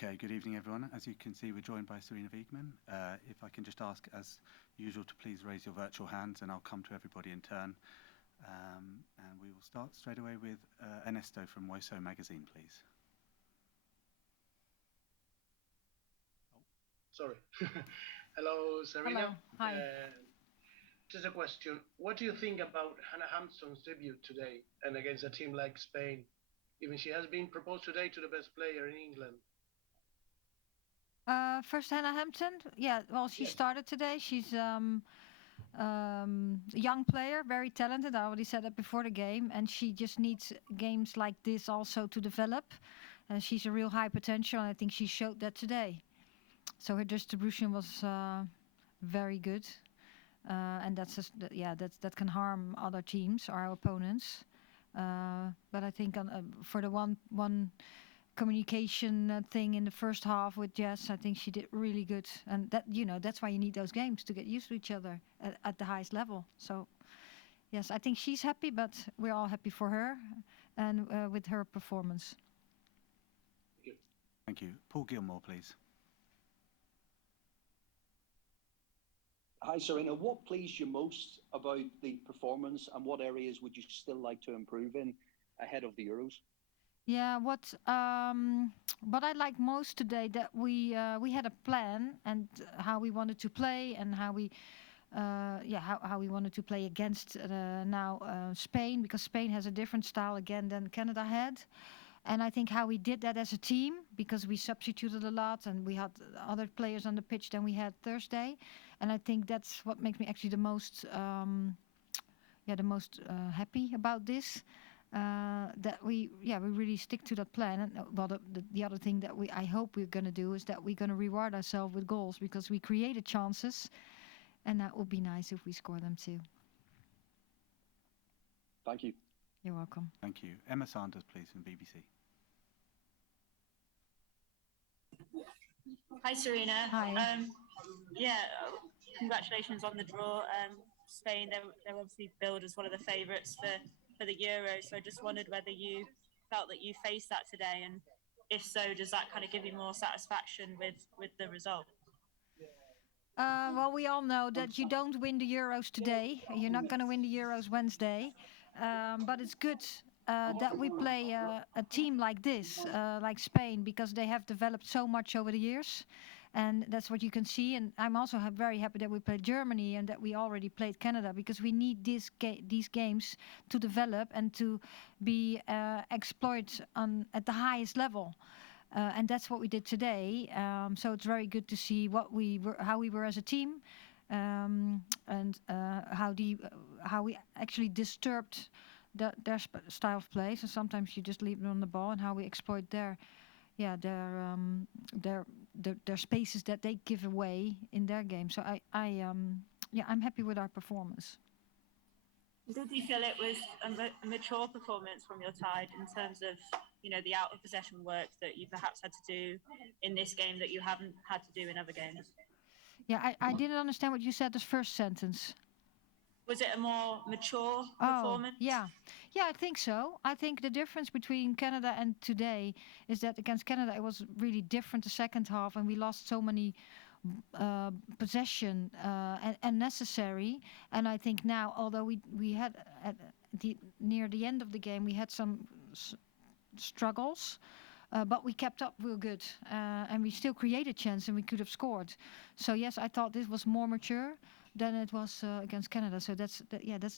Okay, good evening, everyone. As you can see, we're joined by Sarina Wiegman. If I can just ask, as usual, to please raise your virtual hands, and I'll come to everybody in turn. And we will start straight away with Ernesto from WOSO magazine, please. Sorry. Hello, Sarina. Hello. Hi. Just a question. What do you think about Hannah Hampson's debut today and against a team like Spain? Even she has been proposed today to the best player in England. First, Hannah Hampton. Yeah, well, she started today. She's a young player, very talented. I already said that before the game. And she just needs games like this also to develop. She's a real high potential, and I think she showed that today. So her distribution was very good. And that's just, that can harm other teams, our opponents. But I think for the one communication thing in the first half with Jess, I think she did really good, and that's why you need those games to get used to each other at the highest level. So yes, I think she's happy, but we're all happy for her and with her performance. Thank you. Paul Gilmore, please. Hi, Sarina. What pleased you most about the performance, and what areas would you still like to improve in ahead of the Euros? Yeah, what I like most today, that we had a plan and how we wanted to play, and how we wanted to play against Spain, because Spain has a different style again than Canada had. And I think how we did that as a team, because we substituted a lot and we had other players on the pitch than we had Thursday. And I think that's what makes me actually the most happy about this. That we really stick to that plan. And the other thing that I hope we're going to do is that we're going to reward ourselves with goals, because we created chances, and that would be nice if we score them too. Thank you. You're welcome. Thank you. Emma Sanders, please, from BBC. Hi, Sarina. Hi. Congratulations on the draw. Spain, they're obviously billed as one of the favourites for the Euros. So I just wondered whether you felt that you faced that today, and if so, does that kind of give you more satisfaction with the result? Well, we all know that you don't win the Euros today. You're not going to win the Euros Wednesday. But it's good that we play a team like this, like Spain, because they have developed so much over the years. And that's what you can see. And I'm also very happy that we played Germany and that we already played Canada, because we need these games to develop and to be exploited at the highest level. And that's what we did today. So it's very good to see how we were as a team, and how we actually disturbed their style of play. So sometimes you just leave them on the ball, and how we exploit their spaces that they give away in their game. So I'm happy with our performance. Did you feel it was a mature performance from your side in terms of the out of possession work that you perhaps had to do in this game that you haven't had to do in other games? Yeah, I didn't understand what you said, this first sentence. Was it a more mature performance? Yeah, I think so. I think the difference between Canada and today is that against Canada it was really different the second half, and we lost so many possession and necessary. And I think now, although we had near the end of the game we had some struggles, but we kept up real good, and we still created chance, and we could have scored. So yes, I thought this was more mature than it was against Canada. So that's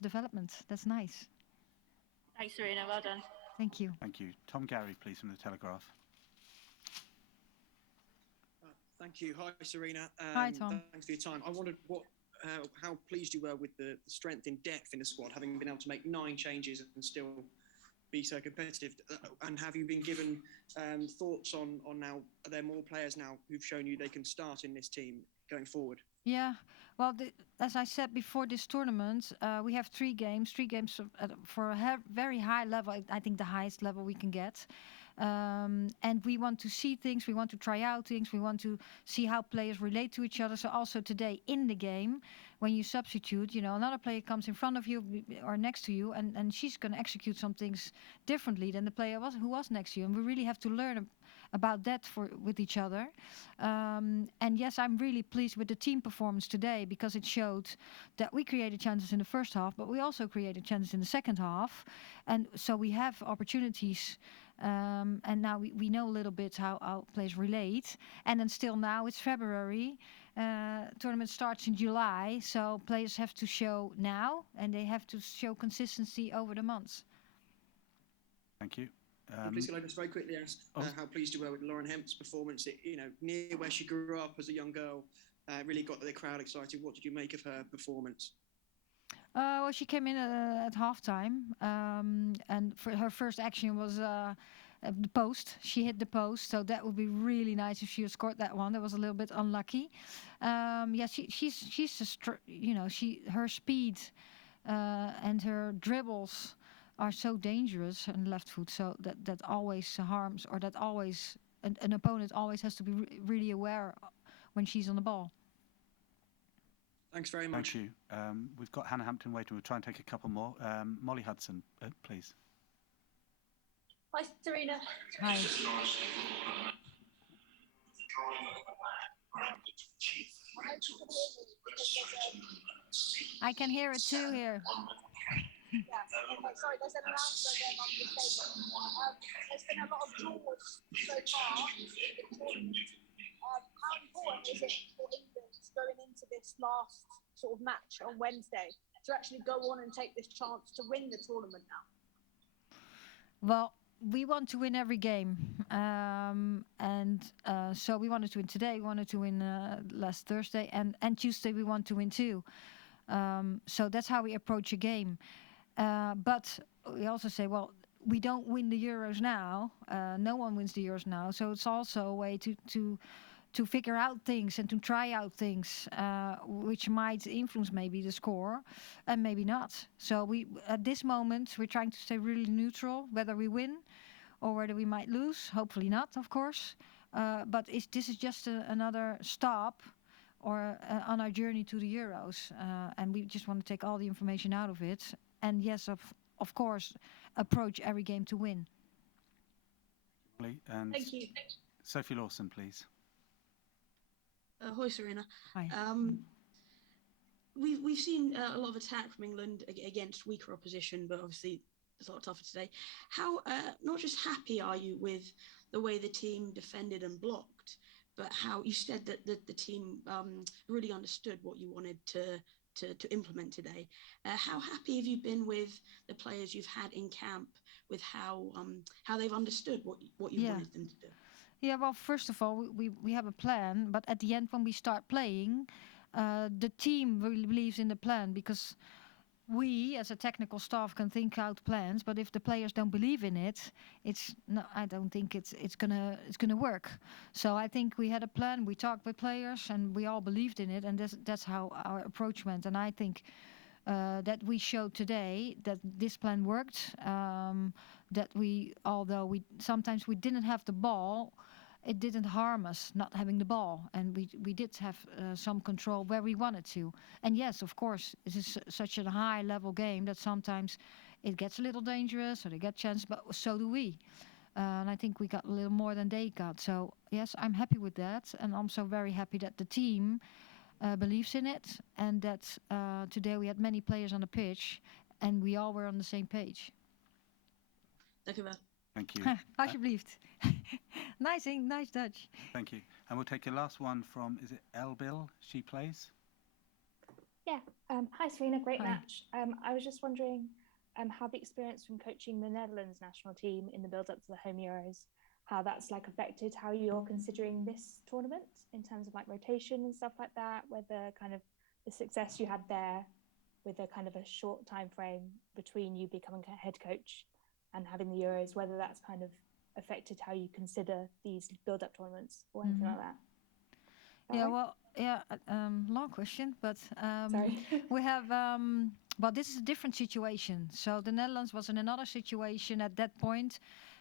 development. That's nice. Thanks, Sarina. Well done. Thank you. Thank you. Tom Gary, please, from the Telegraph. Thank you. Hi, Sarina. Hi, Tom. Thanks for your time. I wondered how pleased you were with the strength in depth in the squad, having been able to make 9 changes and still be so competitive. And have you been given thoughts on now, are there more players now who've shown you they can start in this team going forward? Yeah, well, as I said before this tournament, we have 3 games for a very high level, I think the highest level we can get. And we want to see things, we want to try out things, we want to see how players relate to each other. So also today in the game, when you substitute, another player comes in front of you or next to you, and she's going to execute some things differently than the player who was next to you. And we really have to learn about that with each other. And yes, I'm really pleased with the team performance today because it showed that we created chances in the first half, but we also created chances in the second half. And so we have opportunities. And now we know a little bit how our players relate. And then still now it's February. Tournament starts in July, so players have to show now, and they have to show consistency over the months. Thank you. Please, can I just very quickly ask how pleased you were with Lauren Hemp's performance? Near where she grew up as a young girl, really got the crowd excited. What did you make of her performance? Well, she came in at halftime, and for her first action was the post. She hit the post, so that would be really nice if she had scored that one. That was a little bit unlucky. Yeah, she's her speed and her dribbles are so dangerous on the left foot, so that always harms, or that always an opponent always has to be really aware when she's on the ball. Thanks very much. Thank you. We've got Hannah Hampton waiting. We'll try and take a couple more. Molly Hudson, please. Hi, Sarina. Hi. I can hear it too here. Yeah. Sorry, there's an announcement going on the table. There's been a lot of draws so far in the tournament. How important is it for England going into this last sort of match on Wednesday to actually go on and take this chance to win the tournament now? Well, we want to win every game, and so we wanted to win today. We wanted to win last Thursday, and Tuesday we want to win too. So that's how we approach a game. But we also say, well, we don't win the Euros now. No one wins the Euros now. So it's also a way to figure out things and to try out things which might influence maybe the score and maybe not. So we at this moment we're trying to stay really neutral, whether we win or whether we might lose. Hopefully not, of course. But this is just another stop or on our journey to the Euros, and we just want to take all the information out of it. And yes, of course, approach every game to win. And Thank you. Sophie Lawson, please. Hi, Sarina. Hi. We've seen a lot of attack from England against weaker opposition, but obviously it's a lot tougher today. How not just happy are you with the way the team defended and blocked, but how you said that the team really understood what you wanted to implement today. How happy have you been with the players you've had in camp, with how they've understood what you wanted them to do? Yeah, well, first of all, we have a plan, but at the end when we start playing, the team really believes in the plan, because we as a technical staff can think out plans, but if the players don't believe in it, I don't think it's gonna work. So I think we had a plan, we talked with players, and we all believed in it, and that's how our approach went. And I think that we showed today that this plan worked. That although we sometimes didn't have the ball, it didn't harm us not having the ball, and we did have some control where we wanted to. And yes, of course, it is such a high level game that sometimes it gets a little dangerous, or they get chances, but so do we. And I think we got a little more than they got. So yes, I'm happy with that, and I'm so very happy that the team believes in it, and that today we had many players on the pitch, and we all were on the same page. Dank u wel. Thank you. Alsjeblieft. Nice Dutch. Thank you. And we'll take a last one from, is it Elbil? She plays? Yeah. Hi, Sarina. Great Hi. match. I was just wondering how the experience from coaching the Netherlands national team in the build-up to the home Euros, how that's affected how you're considering this tournament in terms of rotation and stuff like that, whether kind of the success you had there with a kind of a short time frame between you becoming a head coach and having the Euros, whether that's kind of affected how you consider these build-up tournaments or anything like that. Long question, but Sorry. we have, this is a different situation. So the Netherlands was in another situation at that point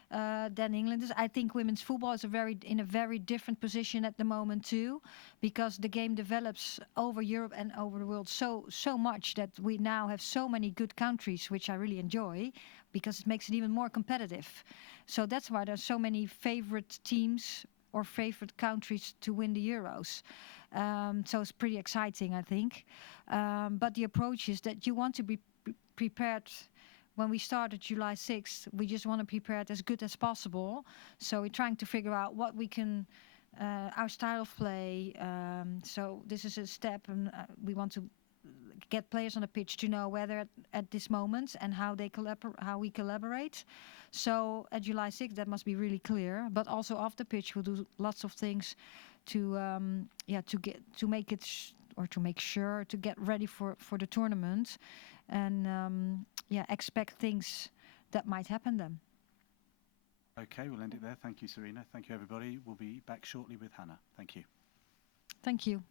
than England is. I think women's football is in a very different position at the moment too, because the game develops over Europe and over the world so much that we now have so many good countries, which I really enjoy. because it makes it even more competitive. So that's why there's so many favorite teams or favorite countries to win the Euros. So it's pretty exciting, I think. But the approach is that you want to be prepared. When we started July 6th, we just want to prepare it as good as possible. So we're trying to figure out what we can, our style of play. So this is a step, and we want to get players on the pitch to know where they're at this moment and how we collaborate. So at July 6th, that must be really clear. But also off the pitch, we'll do lots of things to make sure to get ready for the tournament, and expect things that might happen then. Okay, we'll end it there. Thank you, Sarina. Thank you, everybody. We'll be back shortly with Hannah. Thank you. Thank you.